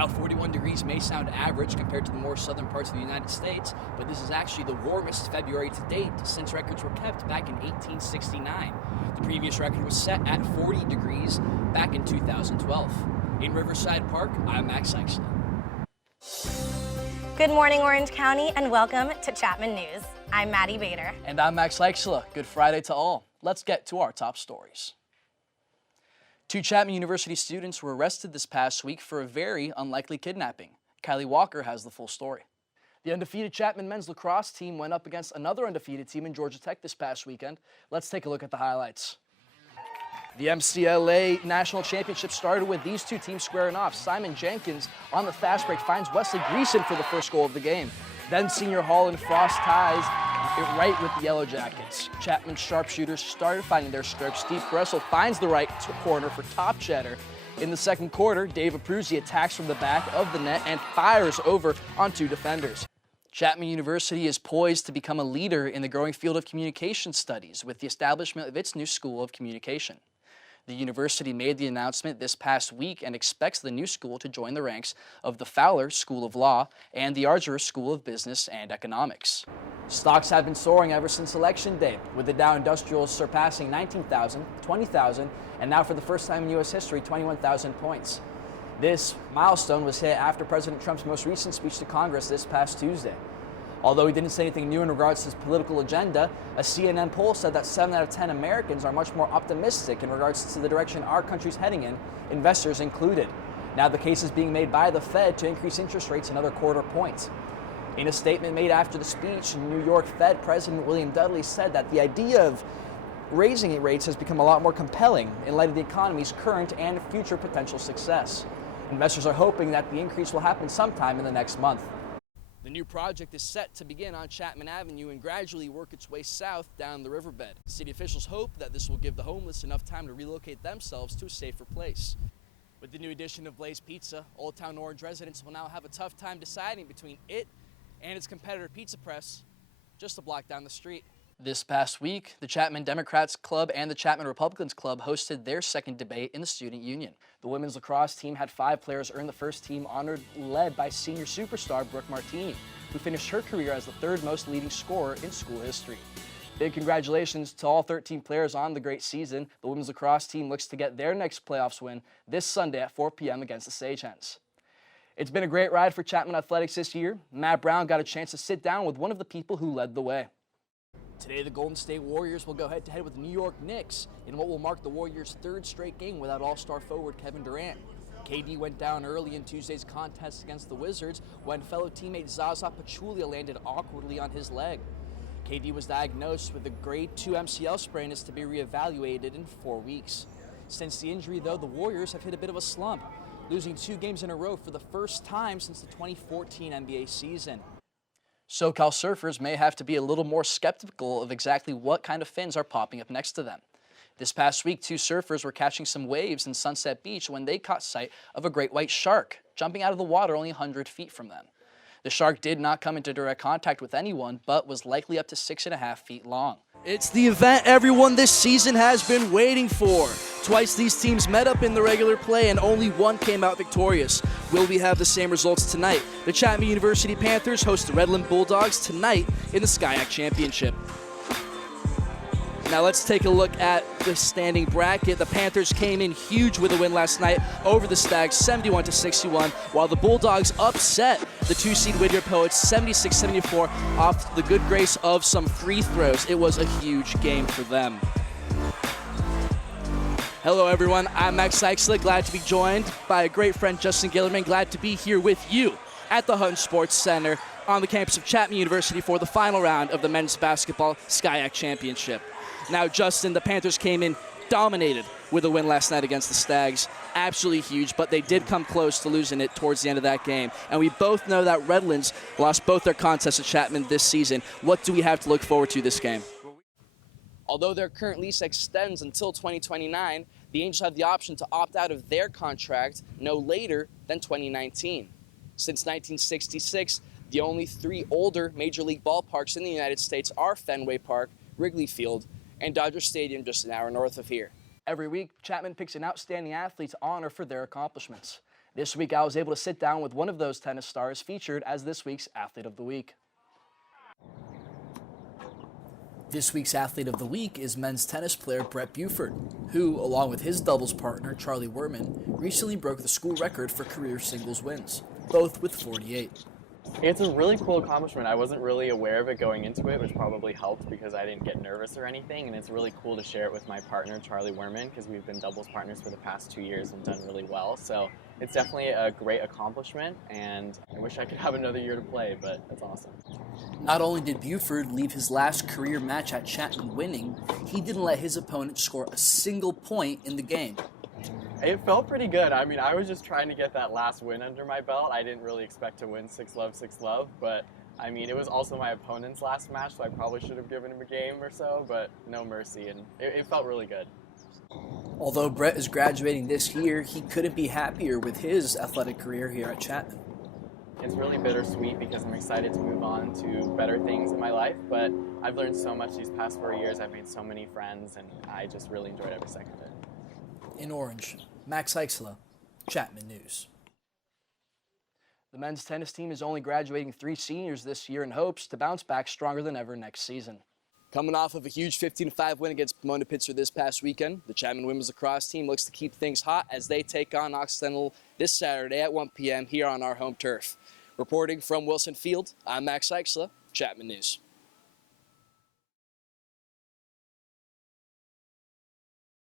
Now 41 degrees may sound average compared to the more southern parts of the United States, but this is actually the warmest February to date since records were kept back in 1869. The previous record was set at 40 degrees back in 2012. In Riverside Park, I'm Max Aixala. Good morning, Orange County, and welcome to Chapman News. I'm Maddie Bader. And I'm Max Aixala. Good Friday to all. Let's get to our top stories. 2 Chapman University students were arrested this past week for a very unlikely kidnapping. Kylie Walker has the full story. The undefeated Chapman men's lacrosse team went up against another undefeated team in Georgia Tech this past weekend. Let's take a look at the highlights. The MCLA National Championship started with these 2 teams squaring off. Simon Jenkins on the fast break finds Wesley Greason for the first goal of the game. Then senior Holland Frost ties it right with the Yellow Jackets. Chapman sharpshooters started finding their script. Steve Gressel finds the right corner for top cheddar. In the second quarter, Dave Abruzzi attacks from the back of the net and fires over on 2 defenders. Chapman University is poised to become a leader in the growing field of communication studies with the establishment of its new School of Communication. The university made the announcement this past week and expects the new school to join the ranks of the Fowler School of Law and the Argyros School of Business and Economics. Stocks have been soaring ever since Election Day, with the Dow Industrials surpassing 19,000, 20,000, and now for the first time in U.S. history, 21,000 points. This milestone was hit after President Trump's most recent speech to Congress this past Tuesday. Although he didn't say anything new in regards to his political agenda, a CNN poll said that 7 out of 10 Americans are much more optimistic in regards to the direction our country's heading in, investors included. Now the case is being made by the Fed to increase interest rates another quarter point. In a statement made after the speech, New York Fed President William Dudley said that the idea of raising rates has become a lot more compelling in light of the economy's current and future potential success. Investors are hoping that the increase will happen sometime in the next month. The new project is set to begin on Chapman Avenue and gradually work its way south down the riverbed. City officials hope that this will give the homeless enough time to relocate themselves to a safer place. With the new addition of Blaze Pizza, Old Town Orange residents will now have a tough time deciding between it and its competitor Pizza Press, just a block down the street. This past week, the Chapman Democrats Club and the Chapman Republicans Club hosted their second debate in the student union. The women's lacrosse team had 5 players earn the first team honor, led by senior superstar Brooke Martini, who finished her career as the 3rd most leading scorer in school history. Big congratulations to all 13 players on the great season. The women's lacrosse team looks to get their next playoffs win this Sunday at 4 p.m. against the Sage Hens. It's been a great ride for Chapman Athletics this year. Matt Brown got a chance to sit down with one of the people who led the way. Today, the Golden State Warriors will go head-to-head with the New York Knicks in what will mark the Warriors' 3rd straight game without all-star forward Kevin Durant. KD went down early in Tuesday's contest against the Wizards when fellow teammate Zaza Pachulia landed awkwardly on his leg. KD was diagnosed with a grade 2 MCL sprain and is to be reevaluated in 4 weeks. Since the injury, though, the Warriors have hit a bit of a slump, losing 2 games in a row for the first time since the 2014 NBA season. SoCal surfers may have to be a little more skeptical of exactly what kind of fins are popping up next to them. This past week, 2 surfers were catching some waves in Sunset Beach when they caught sight of a great white shark jumping out of the water only 100 feet from them. The shark did not come into direct contact with anyone, but was likely up to 6.5 feet long. It's the event everyone this season has been waiting for. Twice these teams met up in the regular play and only one came out victorious. Will we have the same results tonight? The Chapman University Panthers host the Redland Bulldogs tonight in the SCIAC Championship. Now let's take a look at the standing bracket. The Panthers came in huge with a win last night over the Stags, 71-61, while the Bulldogs upset the 2-seed Whittier Poets 76-74 off the good grace of some free throws. It was a huge game for them. Hello everyone, I'm Max Aixala, glad to be joined by a great friend, Justin Gillerman. Glad to be here with you at the Hutton Sports Center on the campus of Chapman University for the final round of the men's basketball SCIAC Championship. Now, Justin, the Panthers came in dominated with a win last night against the Stags. Absolutely huge, but they did come close to losing it towards the end of that game. And we both know that Redlands lost both their contests at Chapman this season. What do we have to look forward to this game? Although their current lease extends until 2029, the Angels have the option to opt out of their contract no later than 2019. Since 1966, the only 3 older Major League ballparks in the United States are Fenway Park, Wrigley Field, and Dodger Stadium just an hour north of here. Every week, Chapman picks an outstanding athlete to honor for their accomplishments. This week, I was able to sit down with one of those tennis stars featured as this week's Athlete of the Week. This week's Athlete of the Week is men's tennis player Brett Buford, who, along with his doubles partner Charlie Werman, recently broke the school record for career singles wins, both with 48. It's a really cool accomplishment. I wasn't really aware of it going into it, which probably helped because I didn't get nervous or anything, and it's really cool to share it with my partner, Charlie Werman, because we've been doubles partners for the past 2 years and done really well. So it's definitely a great accomplishment, and I wish I could have another year to play, but that's awesome. Not only did Buford leave his last career match at Chapman winning, he didn't let his opponent score a single point in the game. It felt pretty good. I mean, I was just trying to get that last win under my belt. I didn't really expect to win 6-love, 6-love, but I mean, it was also my opponent's last match, so I probably should have given him a game or so, but no mercy, and it felt really good. Although Brett is graduating this year, he couldn't be happier with his athletic career here at Chapman. It's really bittersweet because I'm excited to move on to better things in my life, but I've learned so much these past 4 years. I've made so many friends, and I just really enjoyed every second of it. In Orange, Max Aixala, Chapman News. The men's tennis team is only graduating 3 seniors this year in hopes to bounce back stronger than ever next season. Coming off of a huge 15-5 win against Pomona Pitzer this past weekend, the Chapman women's lacrosse team looks to keep things hot as they take on Occidental this Saturday at 1 p.m. here on our home turf. Reporting from Wilson Field, I'm Max Aixala, Chapman News.